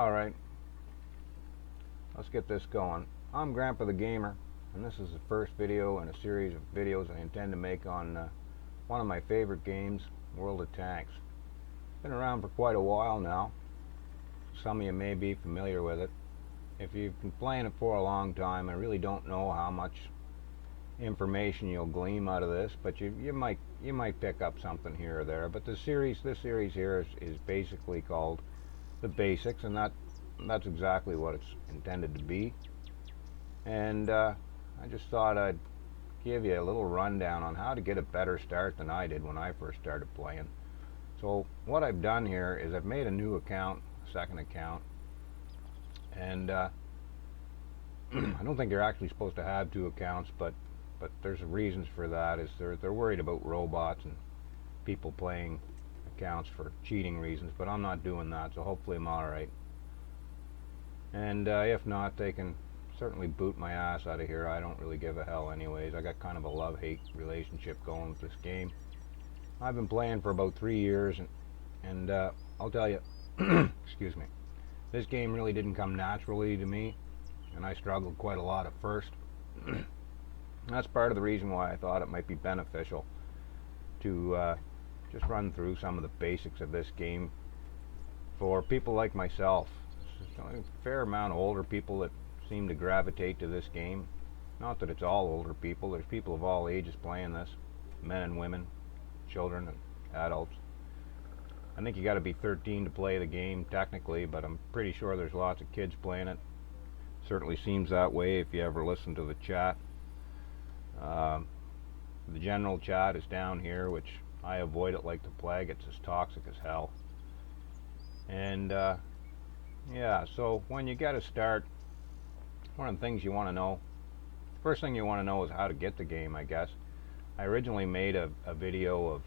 Alright, let's get this going. I'm Grandpa the Gamer, and this is the first video in a series of videos I intend to make on one of my favorite games, World of Tanks. Been around for quite a while now. Some of you may be familiar with it. If you've been playing it for a long time, I really don't know how much information you'll glean out of this, but you might pick up something here or there. But this series here is basically called the basics, and that's exactly what it's intended to be. And I just thought I'd give you a little rundown on how to get a better start than I did when I first started playing. So what I've done here is I've made a new account, a second account, and I don't think you're actually supposed to have two accounts, but there's reasons for that. Is they're worried about robots and people playing accounts for cheating reasons, but I'm not doing that, so hopefully I'm alright. And if not, they can certainly boot my ass out of here. I don't really give a hell anyways. I got kind of a love-hate relationship going with this game. I've been playing for about 3 years, and I'll tell you, excuse me, this game really didn't come naturally to me, and I struggled quite a lot at first. That's part of the reason why I thought it might be beneficial to just run through some of the basics of this game for people like myself. There's a fair amount of older people that seem to gravitate to this game. Not that it's all older people. There's people of all ages playing this, men and women, children and adults. I think you got to be 13 to play the game technically, but I'm pretty sure there's lots of kids playing it. Certainly seems that way if you ever listen to the chat. The general chat is down here, which I avoid it like the plague. It's as toxic as hell. And yeah, so when you get a start, one of the things you want to know, first thing you want to know is how to get the game, I guess. I originally made a video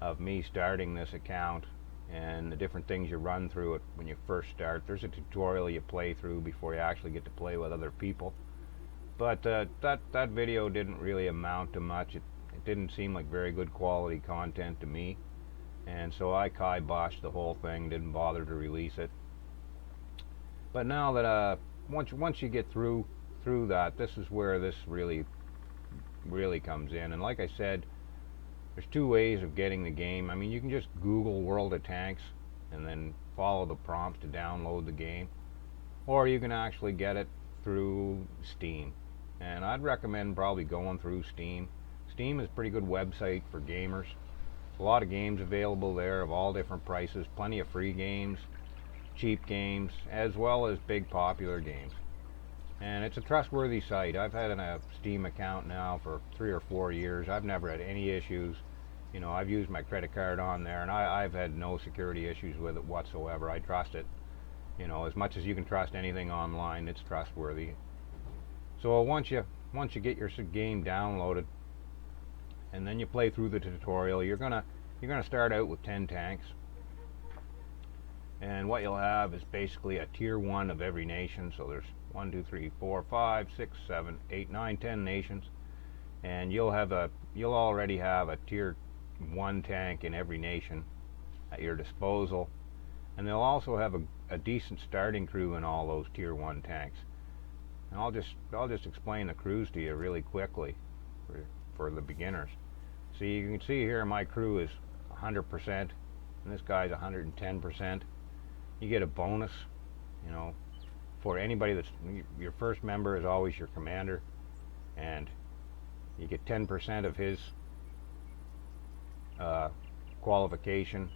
of me starting this account and the different things you run through it when you first start. There's a tutorial you play through before you actually get to play with other people. But that video didn't really amount to much. It didn't seem like very good quality content to me, and so I kiboshed the whole thing, didn't bother to release it. But now that once you get through that, this is where this really comes in. And like I said, there's two ways of getting the game. I mean, you can just Google World of Tanks and then follow the prompts to download the game, or you can actually get it through Steam. And I'd recommend probably going through Steam. Steam is a pretty good website for gamers. There's a lot of games available there of all different prices, plenty of free games, cheap games, as well as big popular games. And it's a trustworthy site. I've had a Steam account now for 3 or 4 years. I've never had any issues. You know, I've used my credit card on there, and I've had no security issues with it whatsoever. I trust it. You know, as much as you can trust anything online, it's trustworthy. So once you get your game downloaded, and then you play through the tutorial, you're gonna start out with 10 tanks. And what you'll have is basically a tier 1 of every nation. So there's 1, 2, 3, 4, 5, 6, 7, 8, 9, 10 nations, and you'll already have a tier 1 tank in every nation at your disposal. And they'll also have a decent starting crew in all those tier 1 tanks. And I'll just explain the crews to you really quickly for the beginners. So you can see here my crew is 100%, and this guy's 110%. You get a bonus, you know, for anybody that's your first member is always your commander, and you get 10% of his qualification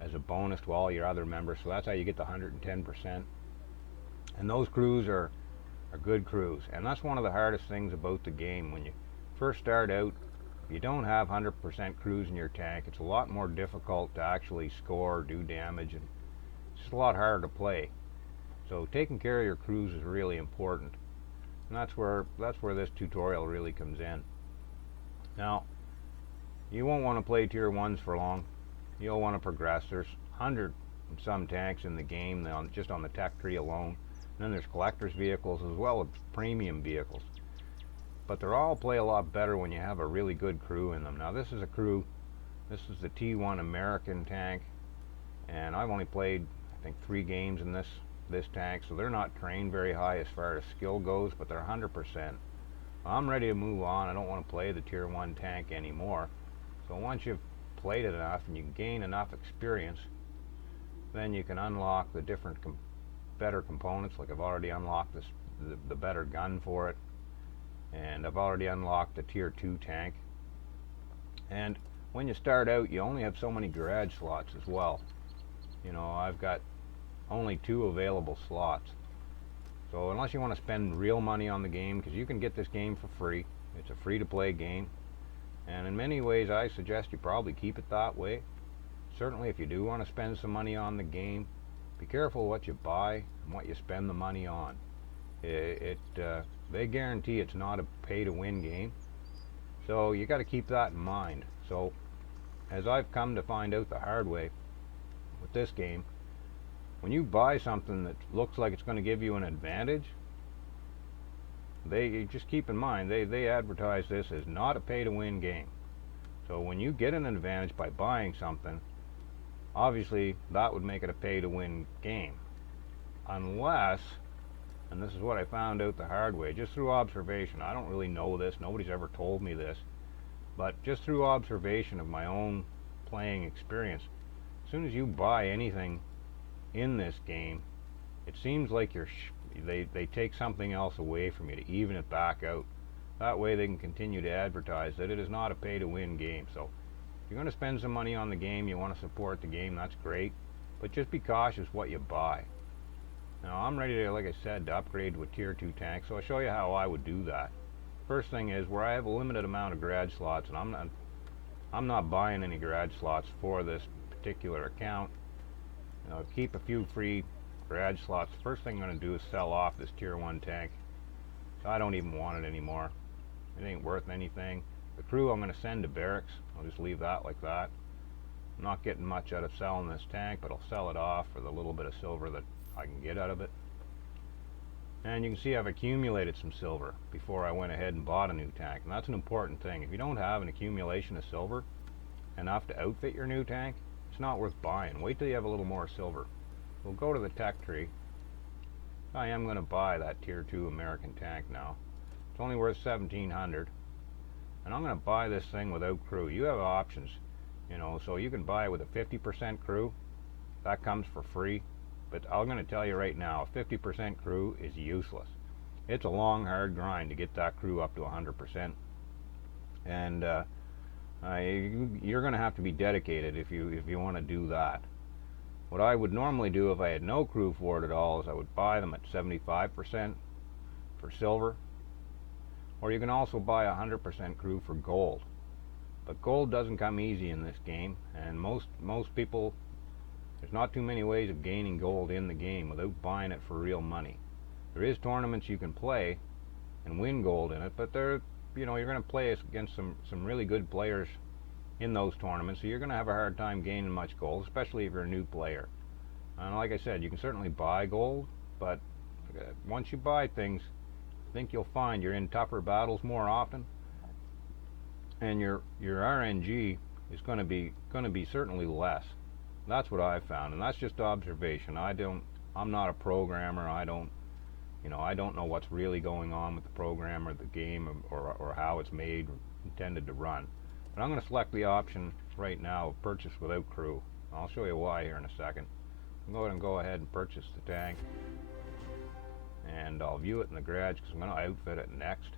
as a bonus to all your other members. So that's how you get the 110%. And those crews are good crews, and that's one of the hardest things about the game. When you first start out, if you don't have 100% crews in your tank, it's a lot more difficult to actually score, do damage, and it's just a lot harder to play. So taking care of your crews is really important, and that's where this tutorial really comes in. Now, you won't want to play tier 1s for long. You'll want to progress. There's 100 and some tanks in the game just on the tech tree alone. And then there's collector's vehicles as well as premium vehicles. But they all play a lot better when you have a really good crew in them. Now this is a crew, this is the T1 American tank, and I've only played I think 3 games in this this tank, so they're not trained very high as far as skill goes, but they're 100%. I'm ready to move on. I don't want to play the tier 1 tank anymore. So once you've played it enough and you gain enough experience, then you can unlock the different better components. Like I've already unlocked the better gun for it, and I've already unlocked the tier 2 tank. And when you start out, you only have so many garage slots as well. You know, I've got only 2 available slots. So unless you want to spend real money on the game, because you can get this game for free, it's a free-to-play game, and in many ways I suggest you probably keep it that way. Certainly if you do want to spend some money on the game, be careful what you buy and what you spend the money on. They guarantee it's not a pay-to-win game, so you got to keep that in mind. So as I've come to find out the hard way with this game, when you buy something that looks like it's going to give you an advantage, they just keep in mind they advertise this as not a pay-to-win game. So when you get an advantage by buying something, obviously that would make it a pay-to-win game, unless, and this is what I found out the hard way, just through observation. I don't really know this, nobody's ever told me this, but just through observation of my own playing experience, as soon as you buy anything in this game, it seems like they take something else away from you to even it back out. That way they can continue to advertise that it is not a pay-to-win game. So if you're going to spend some money on the game, you want to support the game, that's great, but just be cautious what you buy. Now I'm ready to, like I said, to upgrade to a tier 2 tank, so I'll show you how I would do that. First thing is, where I have a limited amount of garage slots, and I'm not buying any garage slots for this particular account. Keep a few free garage slots. First thing I'm going to do is sell off this tier 1 tank. So I don't even want it anymore. It ain't worth anything. The crew I'm going to send to barracks. I'll just leave that like that. I'm not getting much out of selling this tank, but I'll sell it off for the little bit of silver that I can get out of it. And you can see I've accumulated some silver before I went ahead and bought a new tank. And that's an important thing. If you don't have an accumulation of silver enough to outfit your new tank, it's not worth buying. Wait till you have a little more silver. We'll go to the tech tree. I am going to buy that tier 2 American tank now. It's only worth $1,700, and I'm going to buy this thing without crew. You have options, you know, so you can buy it with a 50% crew. That comes for free, but I'm going to tell you right now, a 50% crew is useless. It's a long, hard grind to get that crew up to 100%, and you're going to have to be dedicated if you want to do that. What I would normally do if I had no crew for it at all is I would buy them at 75% for silver, or you can also buy 100% crew for gold. But gold doesn't come easy in this game, and most people, there's not too many ways of gaining gold in the game without buying it for real money. There is tournaments you can play and win gold in it, but you're going to play against some really good players in those tournaments, so you're going to have a hard time gaining much gold, especially if you're a new player. And like I said, you can certainly buy gold, but once you buy things, I think you'll find you're in tougher battles more often, and your RNG is going to be certainly less. That's what I've found, and that's just observation. I'm not a programmer. I don't know what's really going on with the program or the game or how it's made or intended to run. But I'm going to select the option right now of purchase without crew. I'll show you why here in a second. I'm go ahead and purchase the tank, and I'll view it in the garage because I'm going to outfit it next.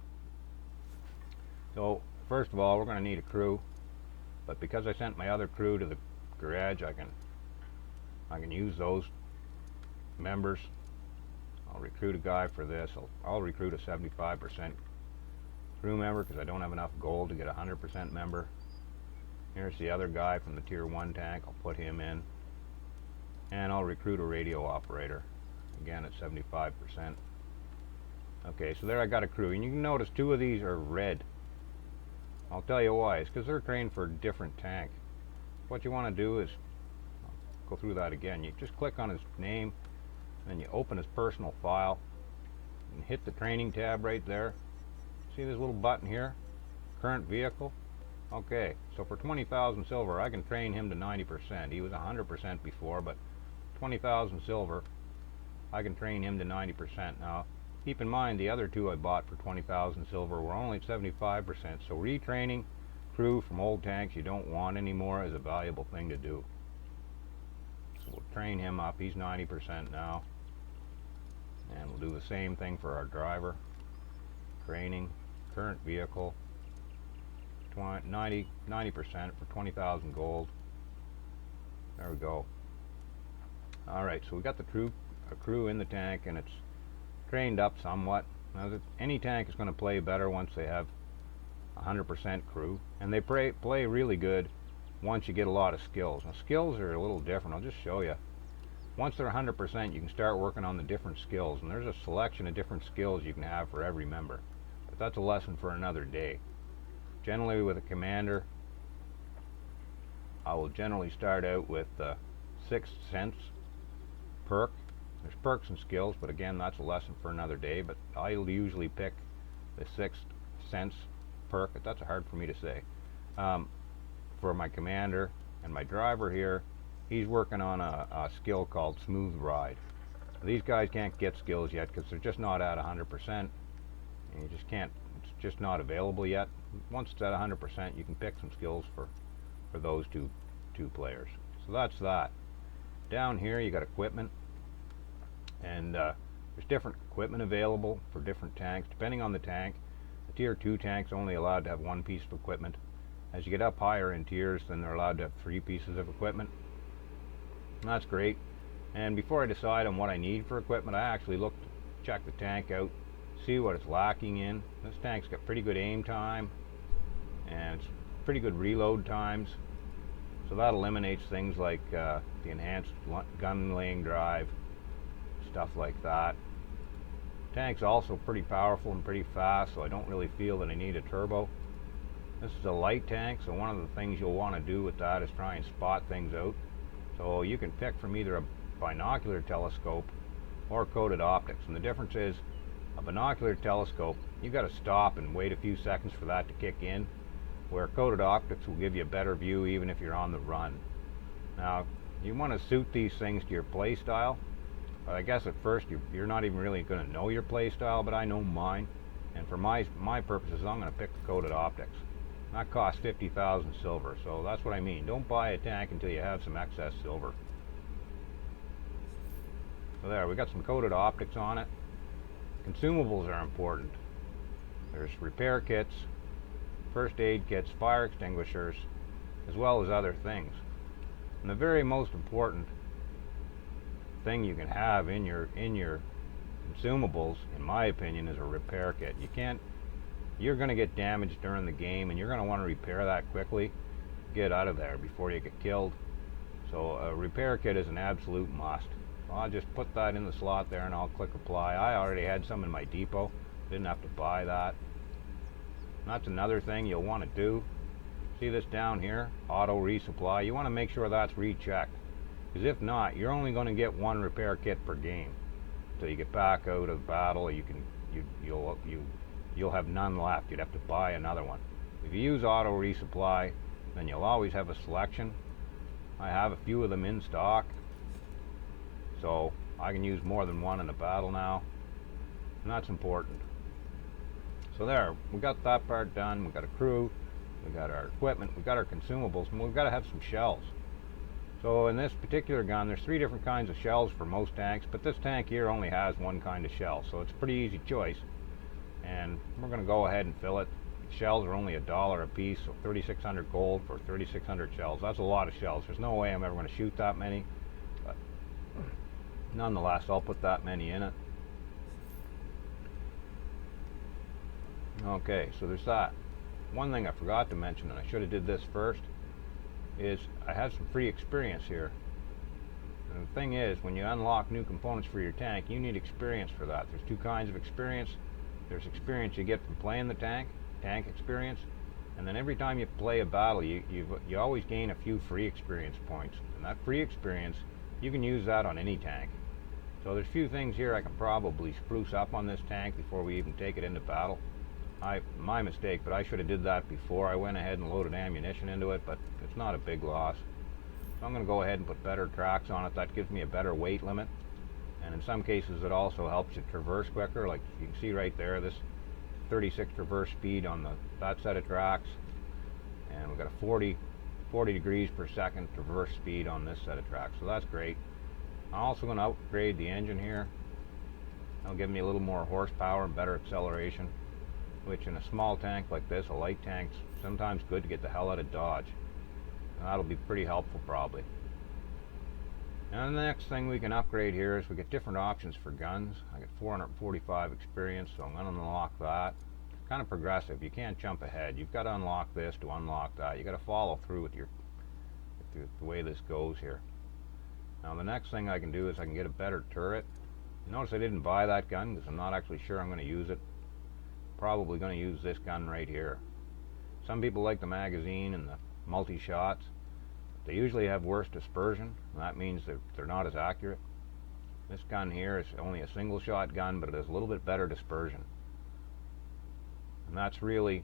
So first of all, we're going to need a crew, but because I sent my other crew to the garage, I can use those members. I'll recruit a guy for this. I'll recruit a 75% crew member because I don't have enough gold to get a 100% member. Here's the other guy from the tier 1 tank. I'll put him in, and I'll recruit a radio operator, again at 75%. Okay, so there I got a crew, and you can notice 2 of these are red. I'll tell you why. It's because they're trained for a different tank. What you want to do is, I'll go through that again. You just click on his name, then you open his personal file and hit the training tab right there. See this little button here, current vehicle? Okay, so for 20,000 silver I can train him to 90%. He was 100% before, but 20,000 silver I can train him to 90%. Now, keep in mind the other two I bought for 20,000 silver were only at 75%, so retraining crew from old tanks you don't want anymore is a valuable thing to do. So we'll train him up. He's 90% now. And we'll do the same thing for our driver. Training, current vehicle, 90% for 20,000 gold. There we go. Alright, so we got the crew in the tank, and it's trained up somewhat. Now, any tank is going to play better once they have 100% crew, and they play really good once you get a lot of skills. Now, skills are a little different. I'll just show you. Once they're 100%, you can start working on the different skills, and there's a selection of different skills you can have for every member. But that's a lesson for another day. Generally, with a commander, I will generally start out with the Sixth Sense perk. There's perks and skills, but again, that's a lesson for another day. But I'll usually pick the Sixth Sense perk. That's hard for me to say. For my commander and my driver here, he's working on a skill called Smooth Ride. These guys can't get skills yet because they're just not at 100%, and you just can't. It's just not available yet. Once it's at 100%, you can pick some skills for those two players. So that's that. Down here you got equipment, and there's different equipment available for different tanks depending on the tank. The tier 2 tank's only allowed to have one piece of equipment. As you get up higher in tiers, then they're allowed to have 3 pieces of equipment. And that's great. And before I decide on what I need for equipment, I actually check the tank out, see what it's lacking in. This tank's got pretty good aim time, and it's pretty good reload times. So that eliminates things like the enhanced gun laying drive, stuff like that. Tank's also pretty powerful and pretty fast, so I don't really feel that I need a turbo. This is a light tank, so one of the things you'll want to do with that is try and spot things out. So you can pick from either a binocular telescope or coated optics. And the difference is, a binocular telescope, you've got to stop and wait a few seconds for that to kick in, where coated optics will give you a better view even if you're on the run. Now, you want to suit these things to your play style. I guess at first you're not even really going to know your play style, but I know mine. And for my purposes, I'm going to pick the coated optics. That costs 50,000 silver, so that's what I mean. Don't buy a tank until you have some excess silver. So there, we got some coated optics on it. Consumables are important. There's repair kits, first aid kits, fire extinguishers, as well as other things. And the very most important thing you can have in your consumables, in my opinion, is a repair kit. You're going to get damaged during the game, and you're going to want to repair that quickly, get out of there before you get killed. So a repair kit is an absolute must. So I'll just put that in the slot there, and I'll click apply. I already had some in my depot, didn't have to buy that. And that's another thing you'll want to do. See this down here, auto resupply. You want to make sure that's rechecked, because if not, you're only going to get one repair kit per game. Until you get back out of battle, you'll have none left. You'd have to buy another one. If you use auto resupply, then you'll always have a selection. I have a few of them in stock, so I can use more than one in a battle now, and that's important. So there, we got that part done. We got a crew, we got our equipment, we got our consumables, and we've got to have some shells. So in this particular gun, there's 3 different kinds of shells for most tanks, but this tank here only has one kind of shell, so it's a pretty easy choice. And we're going to go ahead and fill it. Shells are only $1 a piece, so 3,600 gold for 3,600 shells. That's a lot of shells. There's no way I'm ever going to shoot that many, but nonetheless, I'll put that many in it. Okay, so there's that. One thing I forgot to mention, and I should have did this first, is I have some free experience here. And the thing is, when you unlock new components for your tank, you need experience for that. There's 2 kinds of experience. There's experience you get from playing the tank experience, and then every time you play a battle, you always gain a few free experience points. And that free experience, you can use that on any tank. So there's a few things here I can probably spruce up on this tank before we even take it into battle. My mistake, but I should have did that before I went ahead and loaded ammunition into it, but it's not a big loss. So I'm going to go ahead and put better tracks on it. That gives me a better weight limit, and in some cases it also helps you traverse quicker. Like you can see right there, this 36 traverse speed on that set of tracks, and we've got a 40 degrees per second traverse speed on this set of tracks, so that's great. I'm also going to upgrade the engine here. That'll give me a little more horsepower and better acceleration, which in a small tank like this, a light tank's sometimes good to get the hell out of Dodge. And that'll be pretty helpful probably. And the next thing we can upgrade here is we get different options for guns. I get 445 experience, so I'm going to unlock that. It's kind of progressive. You can't jump ahead. You've got to unlock this to unlock that. You've got to follow through with the way this goes here. Now the next thing I can do is I can get a better turret. Notice I didn't buy that gun because I'm not actually sure I'm going to use it. Probably going to use this gun right here. Some people like the magazine and the multi-shots. They usually have worse dispersion, and that means that they're not as accurate. This gun here is only a single shot gun, but it has a little bit better dispersion. And that's really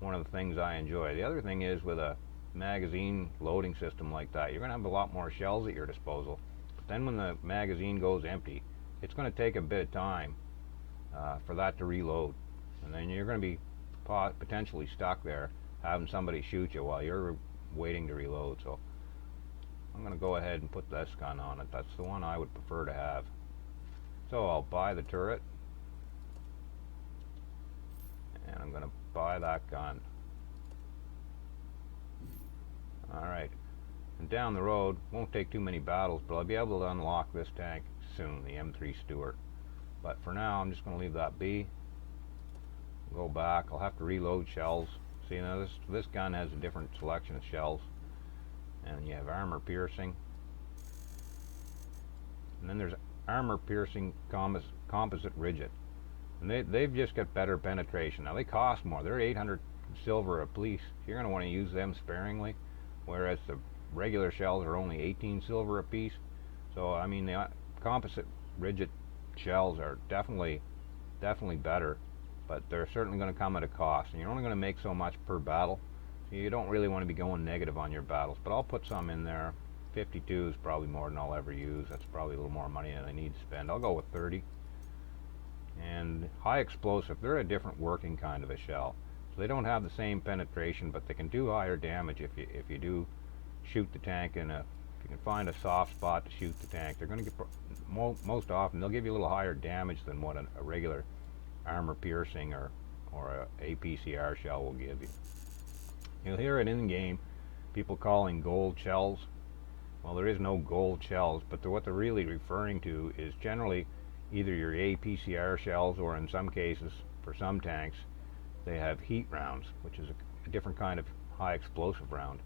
one of the things I enjoy. The other thing is, with a magazine loading system like that, you're going to have a lot more shells at your disposal. But then when the magazine goes empty, it's going to take a bit of time for that to reload. And then you're going to be potentially stuck there having somebody shoot you while you're waiting to reload. So I'm going to go ahead and put this gun on it. That's the one I would prefer to have. So I'll buy the turret, and I'm going to buy that gun. Alright, and down the road, won't take too many battles, but I'll be able to unlock this tank soon, the M3 Stuart. But for now, I'm just going to leave that be. Go back. I'll have to reload shells. See, now this gun has a different selection of shells. And you have armor piercing. And then there's armor piercing composite rigid. And they've just got better penetration. Now they cost more. They're 800 silver a piece. You're going to want to use them sparingly. Whereas the regular shells are only 18 silver a piece. So I mean, the composite rigid shells are definitely better, but they're certainly going to come at a cost, and you're only going to make so much per battle, so you don't really want to be going negative on your battles. But I'll put some in there. 52 is probably more than I'll ever use. That's probably a little more money than I need to spend. I'll go with 30. And high explosive, they're a different working kind of a shell. So they don't have the same penetration, but they can do higher damage if you do shoot the tank if you can find a soft spot to shoot the tank. They're going to get, most often, they'll give you a little higher damage than what a regular armor piercing or a APCR shell will give you. You'll hear it in game, people calling gold shells. Well, there is no gold shells, but what they're really referring to is generally either your APCR shells, or in some cases, for some tanks, they have heat rounds, which is a different kind of high explosive round.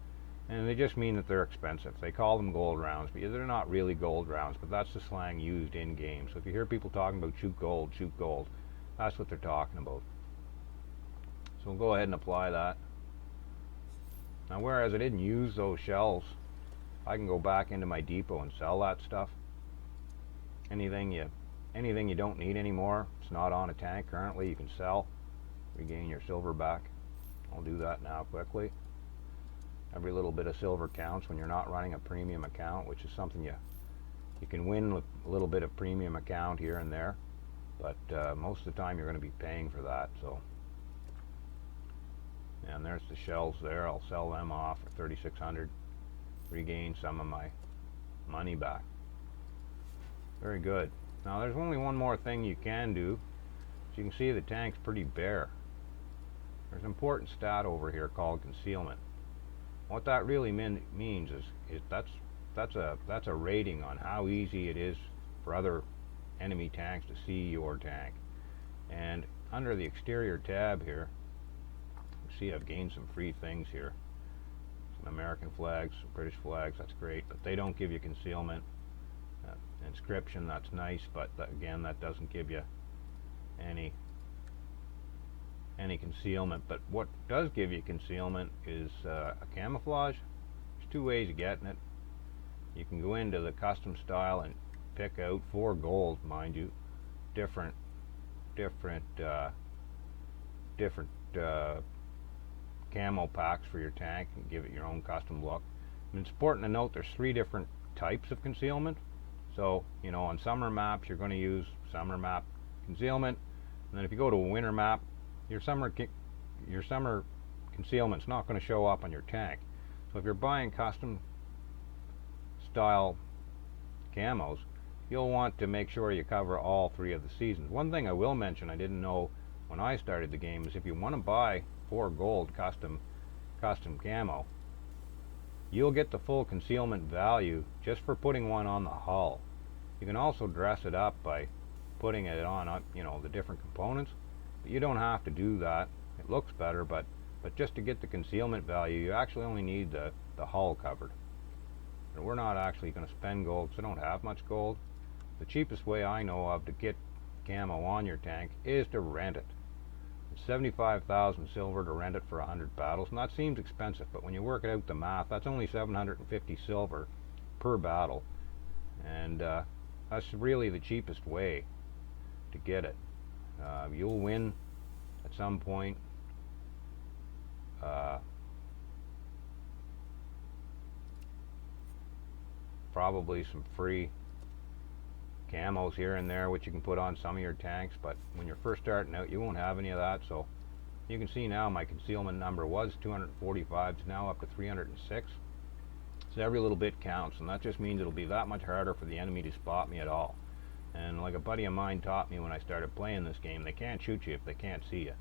And they just mean that they're expensive. They call them gold rounds, but they're not really gold rounds, but that's the slang used in game. So if you hear people talking about shoot gold, that's what they're talking about. So we'll go ahead and apply that. Now, whereas I didn't use those shells, I can go back into my depot and sell that stuff. Anything you don't need anymore, it's not on a tank currently, you can sell, regain your silver back. I'll do that now quickly. Every little bit of silver counts when you're not running a premium account, which is something you can win with a little bit of premium account here and there, but most of the time you're going to be paying for that. So, and there's the shells there. I'll sell them off for 3,600, regain some of my money back. Very good. Now there's only one more thing you can do. As you can see, the tank's pretty bare. There's an important stat over here called concealment. What that really means is that's a rating on how easy it is for other enemy tanks to see your tank. And under the exterior tab here, you see I've gained some free things here. Some American flags, some British flags, that's great, but they don't give you concealment. Inscription, that's nice, but again, that doesn't give you any concealment. But what does give you concealment is a camouflage. There's two ways of getting it. You can go into the custom style and pick out 4 gold, mind you, different camo packs for your tank, and give it your own custom look. And it's important to note there's 3 different types of concealment. So, you know, on summer maps, you're going to use summer map concealment. And then if you go to a winter map, your summer concealment's not going to show up on your tank. So if you're buying custom style camos, you'll want to make sure you cover all 3 of the seasons. One thing I will mention I didn't know when I started the game is if you want to buy 4 gold custom camo, you'll get the full concealment value just for putting one on the hull. You can also dress it up by putting it on, you know, the different components, but you don't have to do that. It looks better, but just to get the concealment value, you actually only need the hull covered. And we're not actually going to spend gold, because I don't have much gold. The cheapest way I know of to get camo on your tank is to rent it. It's 75,000 silver to rent it for 100 battles, and that seems expensive, but when you work it out the math, that's only 750 silver per battle, and that's really the cheapest way to get it. You'll win at some point. Probably some free camos here and there which you can put on some of your tanks, but when you're first starting out you won't have any of that. So you can see now my concealment number was 245, it's now up to 306. So every little bit counts, and that just means it'll be that much harder for the enemy to spot me at all. And like a buddy of mine taught me when I started playing this game, they can't shoot you if they can't see you.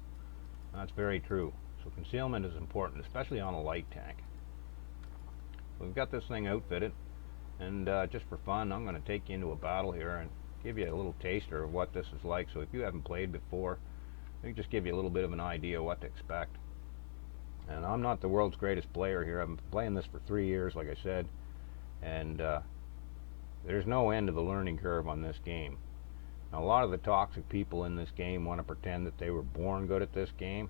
And that's very true. So concealment is important, especially on a light tank. We've got this thing outfitted, and just for fun, I'm going to take you into a battle here and give you a little taster of what this is like. So if you haven't played before, let me just give you a little bit of an idea what to expect. And I'm not the world's greatest player here. I've been playing this for 3 years, like I said, and there's no end to the learning curve on this game. Now, a lot of the toxic people in this game want to pretend that they were born good at this game.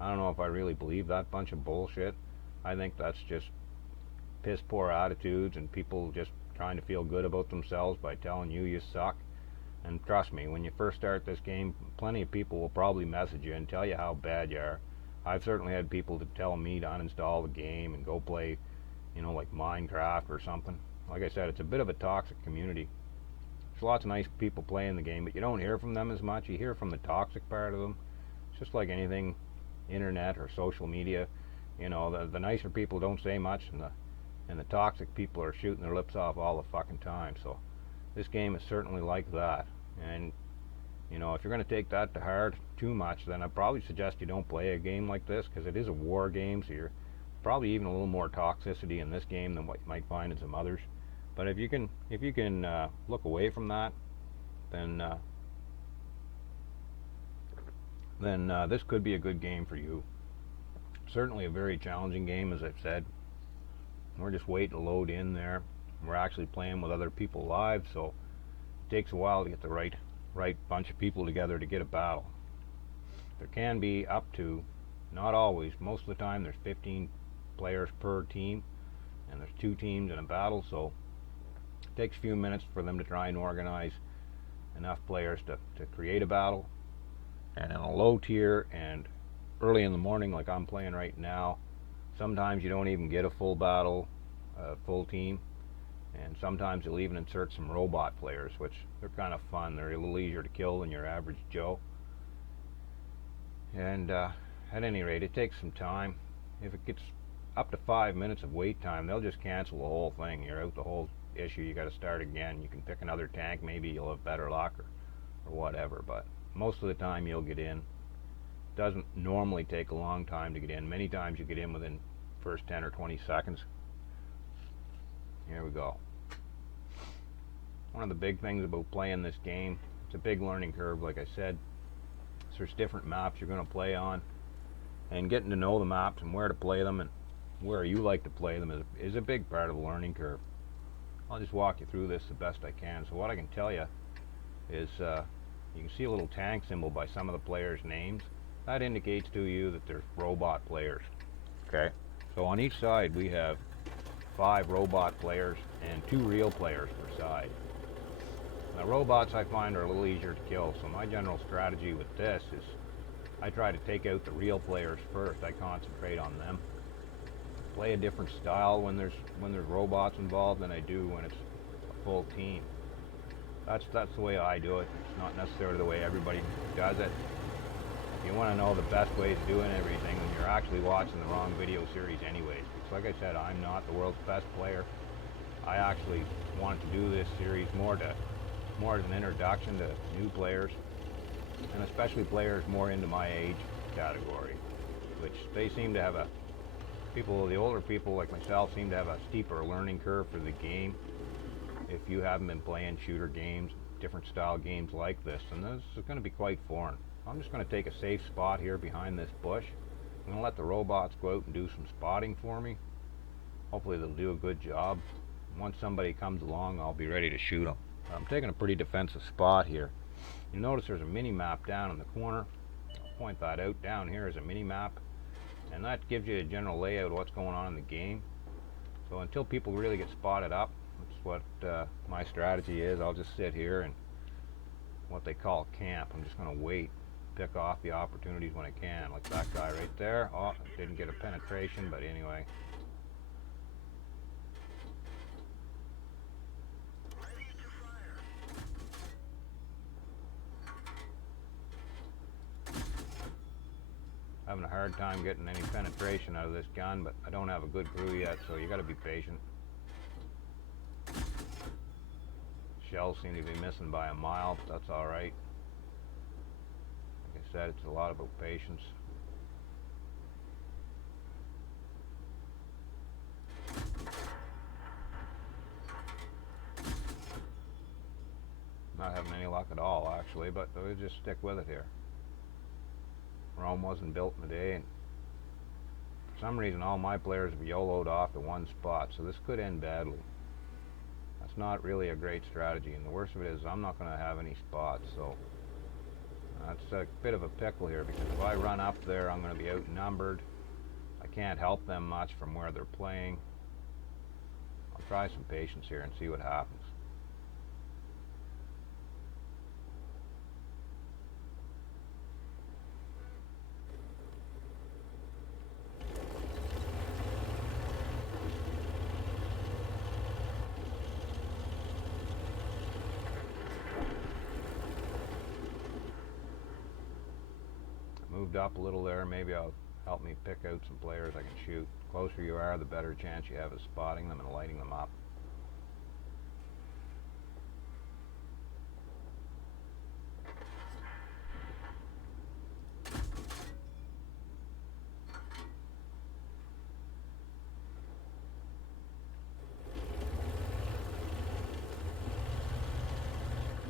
I don't know if I really believe that bunch of bullshit. I think that's just piss poor attitudes and people just trying to feel good about themselves by telling you you suck. And trust me, when you first start this game, plenty of people will probably message you and tell you how bad you are. I've certainly had people to tell me to uninstall the game and go play, you know, like Minecraft or something. Like I said, it's a bit of a toxic community. There's lots of nice people playing the game, but you don't hear from them as much. You hear from the toxic part of them. It's just like anything, internet or social media. You know, the nicer people don't say much, and the toxic people are shooting their lips off all the fucking time. So this game is certainly like that. And you know, if you're going to take that to heart too much, then I'd probably suggest you don't play a game like this, because it is a war game, so you're probably even a little more toxicity in this game than what you might find in some others. But if you can look away from that, then this could be a good game for you. Certainly a very challenging game, as I've said. We're just waiting to load in there. We're actually playing with other people live, so it takes a while to get the right bunch of people together to get a battle. There can be up to, not always, most of the time there's 15 players per team, and there's 2 teams in a battle, so it takes a few minutes for them to try and organize enough players to create a battle. And in a low tier and early in the morning, like I'm playing right now, sometimes you don't even get a full battle, full team, and sometimes you'll even insert some robot players, which they're kind of fun. They're a little easier to kill than your average Joe. And at any rate, it takes some time. If it gets up to 5 minutes of wait time, they'll just cancel the whole thing. You're out the whole issue. You got to start again. You can pick another tank. Maybe you'll have better luck or whatever, but most of the time you'll get in. It doesn't normally take a long time to get in. Many times you get in within first 10 or 20 seconds. Here we go. One of the big things about playing this game, it's a big learning curve, like I said. So there's different maps you're going to play on, and getting to know the maps and where to play them and where you like to play them is a big part of the learning curve. I'll just walk you through this the best I can. So what I can tell you is you can see a little tank symbol by some of the players' names. That indicates to you that there's robot players. Okay, so on each side we have 5 robot players and 2 real players per side. Now, robots I find are a little easier to kill, so my general strategy with this is I try to take out the real players first. I concentrate on them. Play a different style when there's robots involved than I do when it's a full team. That's the way I do it. It's not necessarily the way everybody does it. If you want to know the best ways of doing everything, then you're actually watching the wrong video series anyways. Because like I said, I'm not the world's best player. I actually wanted to do this series more as an introduction to new players, and especially players more into my age category, which they seem to have the older people like myself seem to have a steeper learning curve for the game. If you haven't been playing shooter games, different style games like this, then this is going to be quite foreign. I'm just going to take a safe spot here behind this bush. I'm going to let the robots go out and do some spotting for me. Hopefully they'll do a good job. Once somebody comes along, I'll be ready to shoot them. I'm taking a pretty defensive spot here. You notice there's a mini map down in the corner. I'll point that out. Down here is a mini map, and that gives you a general layout of what's going on in the game. So until people really get spotted up, that's what my strategy is. I'll just sit here and what they call camp. I'm just going to wait, pick off the opportunities when I can, like that guy right there. Oh, didn't get a penetration, but anyway. Having a hard time getting any penetration out of this gun, but I don't have a good crew yet, so you got to be patient. Shells seem to be missing by a mile, but that's all right. Like I said, it's a lot about patience. Not having any luck at all, actually, but we'll just stick with it here. Rome wasn't built in a day, and for some reason all my players have YOLO'd off to one spot, so this could end badly. That's not really a great strategy, and the worst of it is I'm not going to have any spots, so that's a bit of a pickle here, because if I run up there I'm going to be outnumbered. I can't help them much from where they're playing. I'll try some patience here and see what happens. Moved up a little there, maybe I'll help me pick out some players I can shoot. The closer you are, the better chance you have of spotting them and lighting them up.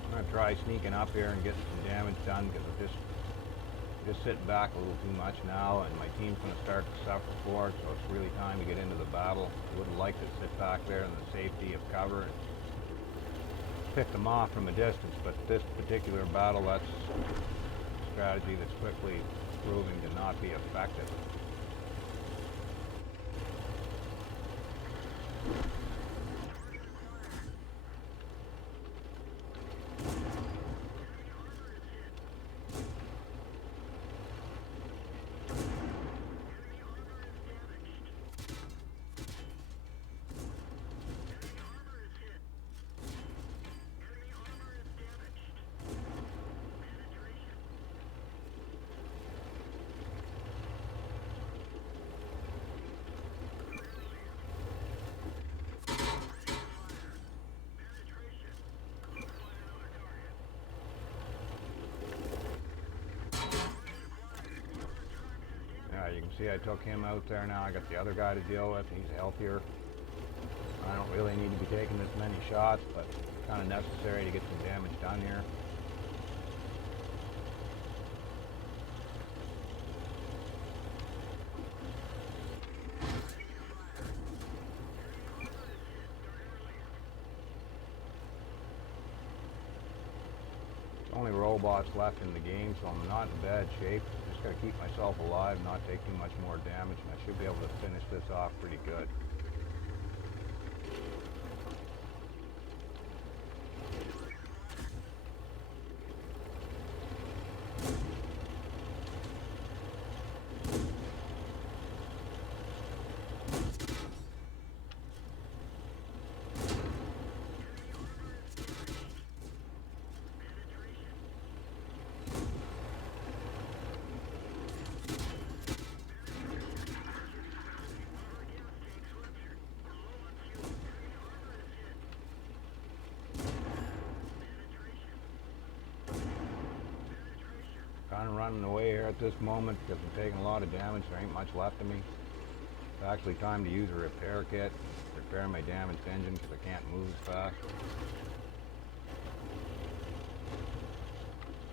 I'm going to try sneaking up here and get some damage done, because I'm just sitting back a little too much now, and my team's going to start to suffer for it, so it's really time to get into the battle. I would like to sit back there in the safety of cover and pick them off from a distance, but this particular battle, that's a strategy that's quickly proving to not be effective. You can see I took him out there. Now I got the other guy to deal with. He's healthier. I don't really need to be taking this many shots, but it's kind of necessary to get some damage done here. Only robots left in the game, so I'm not in bad shape. Just got to keep myself alive, not take too much more damage, and I should be able to finish this off pretty good. kind of running away here at this moment because I'm taking a lot of damage. There ain't much left of me. It's actually time to use a repair kit to repair my damaged engine because I can't move as fast.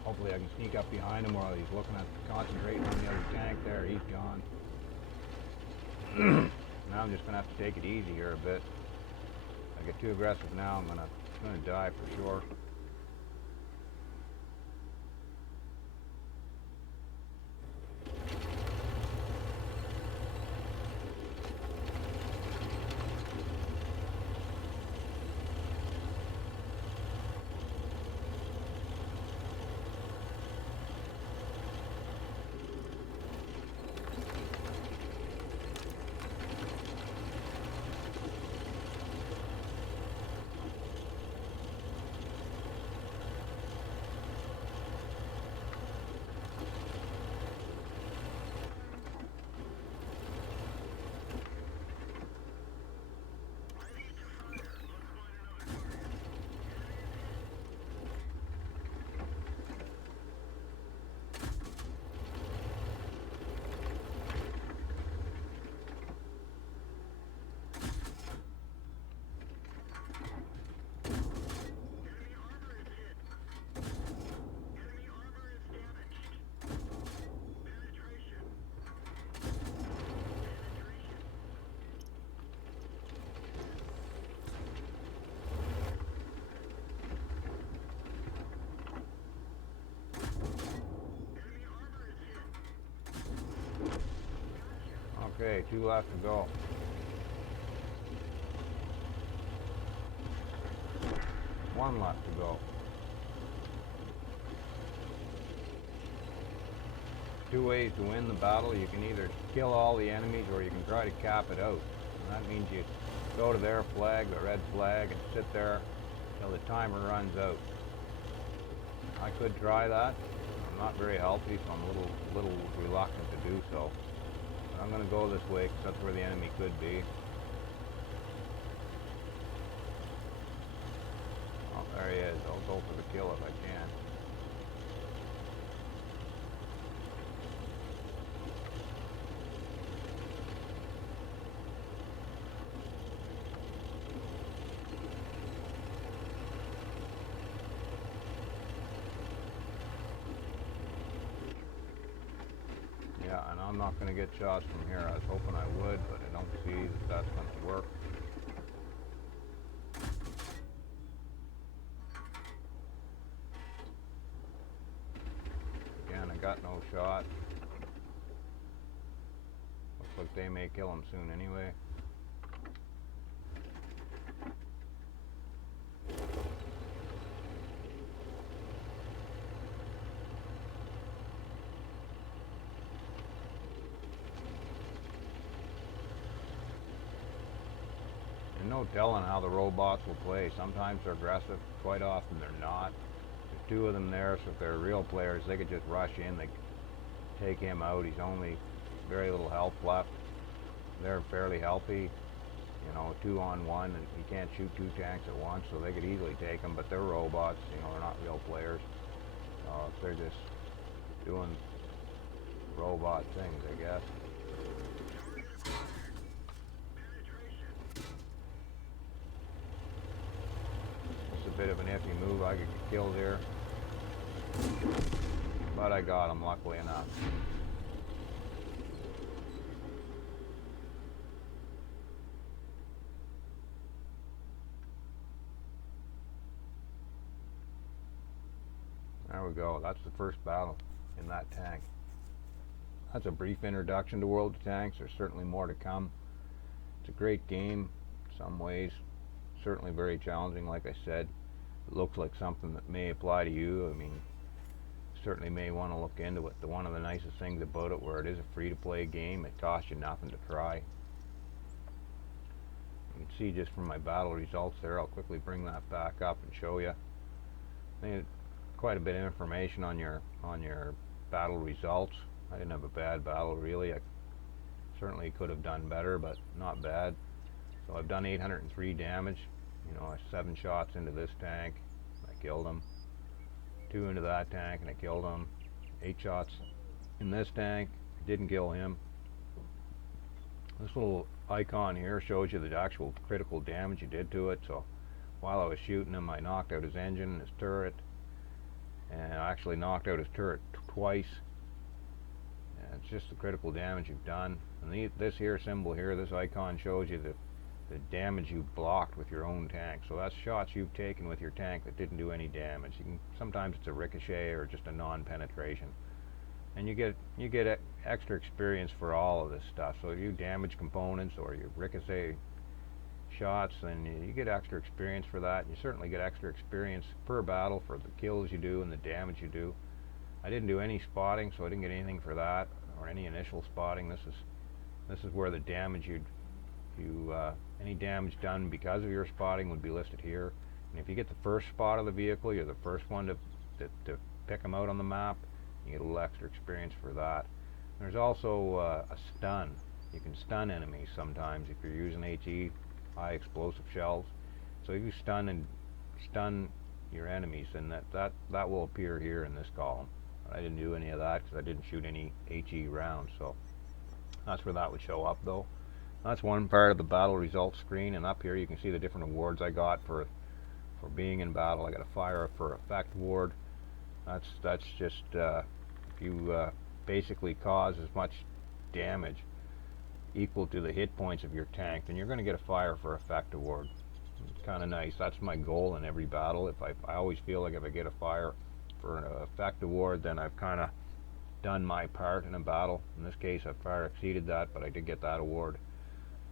Hopefully I can sneak up behind him while he's looking at concentrating on the other tank there. He's gone. Now I'm just gonna have to take it easy here a bit. If I get too aggressive now, I'm gonna die for sure. Okay, 2 left to go. One left to go. 2 ways to win the battle. You can either kill all the enemies or you can try to cap it out. And that means you go to their flag, the red flag, and sit there till the timer runs out. I could try that. I'm not very healthy, so I'm a little reluctant to do so. I'm going to go this way because that's where the enemy could be. Oh, there he is. I'll go for the kill if I can. Yeah, and I'm not going to get shots from here. I was hoping I would, but I don't see that that's going to work. Again, I got no shot. Looks like they may kill him soon anyway. No telling how the robots will play. Sometimes they're aggressive, quite often they're not. There's 2 of them there, so if they're real players, they could just rush in, they could take him out. He's only very little health left. They're fairly healthy, you know, 2 on 1, and you can't shoot 2 tanks at once, so they could easily take him, but they're robots, you know, they're not real players. They're just doing robot things, I guess. Bit of an iffy move. I could get killed here, but I got him luckily enough. There we go. That's the first battle in that tank. That's a brief introduction to World of Tanks. There's certainly more to come. It's a great game in some ways. Certainly very challenging, like I said. It looks like something that may apply to you. I mean, certainly may want to look into it. One of the nicest things about it, where it is a free-to-play game, it costs you nothing to try. You can see just from my battle results there. I'll quickly bring that back up and show you. I think quite a bit of information on your battle results. I didn't have a bad battle really. I certainly could have done better, but not bad. So I've done 803 damage. You know, 7 shots into this tank, I killed him. 2 into that tank, and I killed him. 8 shots in this tank. Didn't kill him. This little icon here shows you the actual critical damage you did to it. So while I was shooting him, I knocked out his engine, his turret, and I actually knocked out his turret twice. And it's just the critical damage you've done. And this here symbol here, this icon shows you the damage you blocked with your own tank. So that's shots you've taken with your tank that didn't do any damage. Sometimes it's a ricochet or just a non-penetration. And you get extra experience for all of this stuff. So if you damage components or you ricochet shots, then you get extra experience for that. You certainly get extra experience per battle for the kills you do and the damage you do. I didn't do any spotting, so I didn't get anything for that, or any initial spotting. This is where the damage any damage done because of your spotting would be listed here. And if you get the first spot of the vehicle, you're the first one to pick them out on the map. You get a little extra experience for that. There's also a stun. You can stun enemies sometimes if you're using HE, high explosive shells. So if you stun your enemies, then that will appear here in this column. I didn't do any of that because I didn't shoot any HE rounds. So that's where that would show up though. That's one part of the battle results screen, and up here you can see the different awards I got for being in battle. I got a fire for effect award. That's just if you basically cause as much damage equal to the hit points of your tank, then you're going to get a fire for effect award. It's kind of nice. That's my goal in every battle. If I always feel like if I get a fire for an effect award, then I've kind of done my part in a battle. In this case, I far exceeded that, but I did get that award.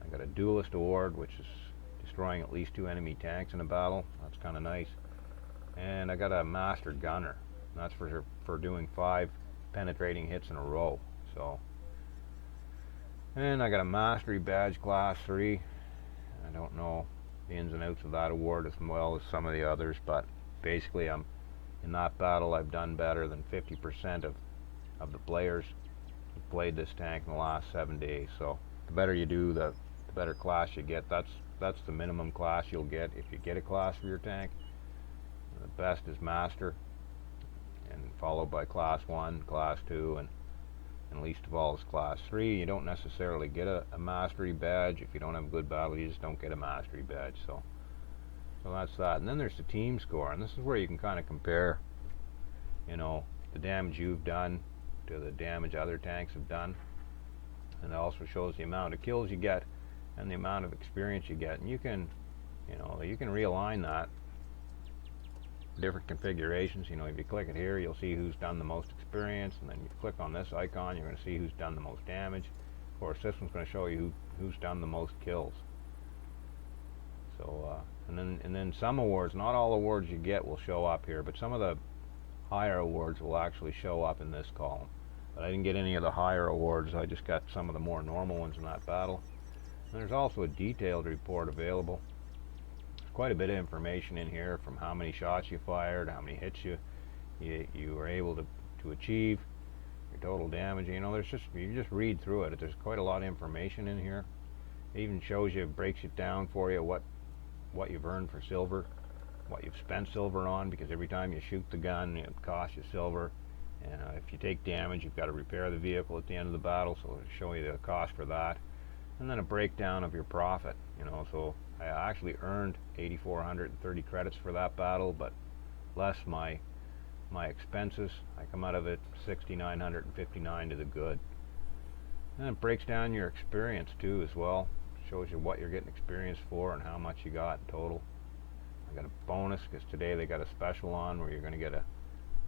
I got a duelist award, which is destroying at least 2 enemy tanks in a battle. That's kind of nice. And I got a master gunner. That's for doing 5 penetrating hits in a row. So, and I got a mastery badge class 3. I don't know the ins and outs of that award as well as some of the others, but basically in that battle I've done better than 50% of the players who played this tank in the last 7 days. So the better you do, the better class you get. That's the minimum class you'll get if you get a class for your tank. The best is master, and followed by class 1, class 2, and least of all is class 3. You don't necessarily get a mastery badge. If you don't have a good battle, you just don't get a mastery badge. So that's that. And then there's the team score, and this is where you can kind of compare, the damage you've done to the damage other tanks have done. And it also shows the amount of kills you get and the amount of experience you get. And you can realign that. Different configurations. If you click it here, you'll see who's done the most experience, and then you click on this icon, you're going to see who's done the most damage. Of course, this one's going to show you who's done the most kills. So, and then some awards, not all awards you get will show up here, but some of the higher awards will actually show up in this column. But I didn't get any of the higher awards. I just got some of the more normal ones in that battle. And there's also a detailed report available. Quite a bit of information in here, from how many shots you fired, how many hits you were able to achieve, your total damage. You just read through it. There's quite a lot of information in here. It even shows you, breaks it down for you, what you've earned for silver, what you've spent silver on, because every time you shoot the gun, it costs you silver. And if you take damage, you've got to repair the vehicle at the end of the battle, so it'll show you the cost for that. And then a breakdown of your profit. So I actually earned 8,430 credits for that battle, but less my expenses. I come out of it 6,959 to the good. And it breaks down your experience too as well. Shows you what you're getting experience for and how much you got in total. I got a bonus because today they got a special on where you're going to get a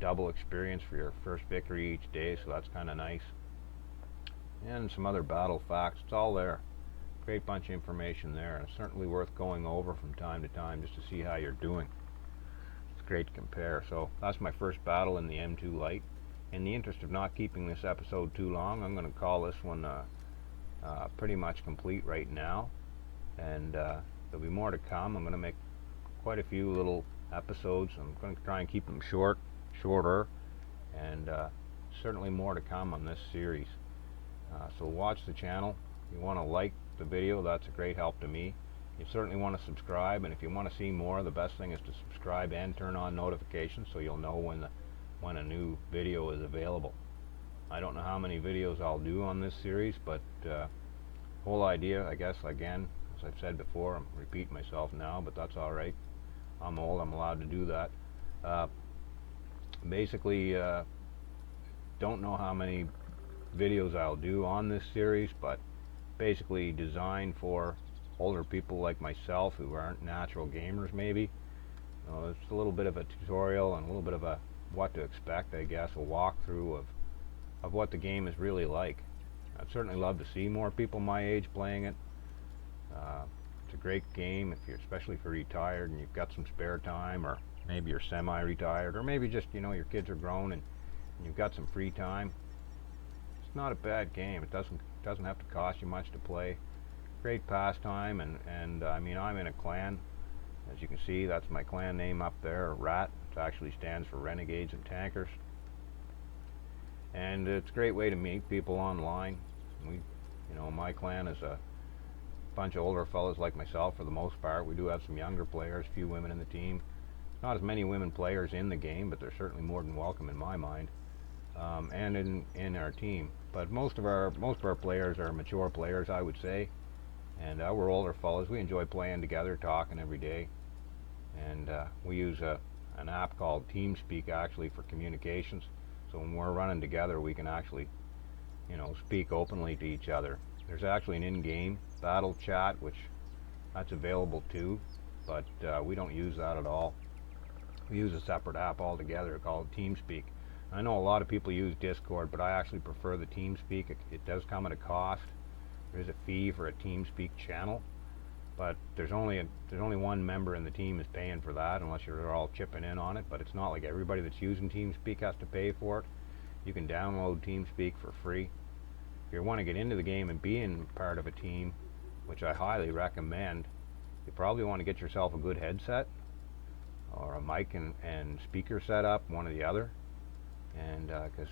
double experience for your first victory each day, so that's kind of nice. And some other battle facts. It's all there. Great bunch of information there, and it's certainly worth going over from time to time just to see how you're doing. It's great to compare. So that's my first battle in the M2 Lite. In the interest of not keeping this episode too long, I'm going to call this one pretty much complete right now, and there'll be more to come. I'm going to make quite a few little episodes. I'm going to try and keep them shorter, and certainly more to come on this series. So watch the channel. If you want to like the video, that's a great help to me. You certainly want to subscribe, and if you want to see more, the best thing is to subscribe and turn on notifications so you'll know when when a new video is available. I don't know how many videos I'll do on this series, but whole idea, I guess, again, as I've said before, I'm repeating myself now, but that's alright. I'm old, I'm allowed to do that. Basically, don't know how many videos I'll do on this series, but basically designed for older people like myself who aren't natural gamers maybe. It's a little bit of a tutorial and a little bit of a what to expect, I guess, a walkthrough of what the game is really like. I'd certainly love to see more people my age playing it. It's a great game if you're, especially if you're retired and you've got some spare time, or maybe you're semi-retired, or maybe just, you know, your kids are grown and you've got some free time. It's not a bad game. It doesn't have to cost you much to play. Great pastime, and I mean, I'm in a clan. As you can see, that's my clan name up there, RAT. It actually stands for Renegades and Tankers. And it's a great way to meet people online. My clan is a bunch of older fellas like myself for the most part. We do have some younger players, few women in the team. Not as many women players in the game, but they're certainly more than welcome in my mind, and in our team. But most of our players are mature players, I would say, and we're older fellas. We enjoy playing together, talking every day, and we use an app called Teamspeak actually for communications. So when we're running together, we can actually, speak openly to each other. There's actually an in-game battle chat, which that's available too, but we don't use that at all. We use a separate app altogether called Teamspeak. I know a lot of people use Discord, but I actually prefer the Teamspeak. It does come at a cost. There's a fee for a Teamspeak channel, but there's only one member in the team is paying for that, unless you're all chipping in on it. But it's not like everybody that's using Teamspeak has to pay for it. You can download Teamspeak for free. If you want to get into the game and being part of a team, which I highly recommend, you probably want to get yourself a good headset or a mic and speaker setup, one or the other, and because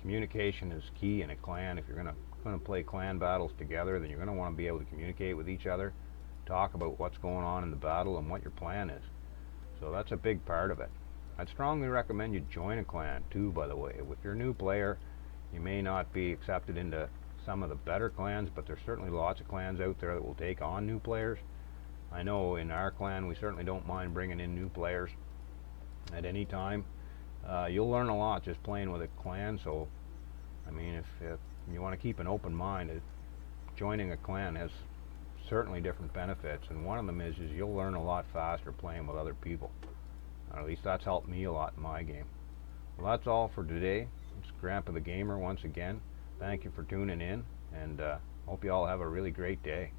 communication is key in a clan. If you're going to play clan battles together, then you're going to want to be able to communicate with each other, talk about what's going on in the battle and what your plan is. So that's a big part of it. I'd strongly recommend you join a clan too, by the way. If you're a new player, you may not be accepted into some of the better clans, but there's certainly lots of clans out there that will take on new players. I know in our clan we certainly don't mind bringing in new players at any time. You'll learn a lot just playing with a clan, so I mean, if you want to keep an open mind, joining a clan has certainly different benefits, and one of them is you'll learn a lot faster playing with other people. Or at least that's helped me a lot in my game. Well, that's all for today. It's Grandpa the Gamer once again. Thank you for tuning in, and hope you all have a really great day.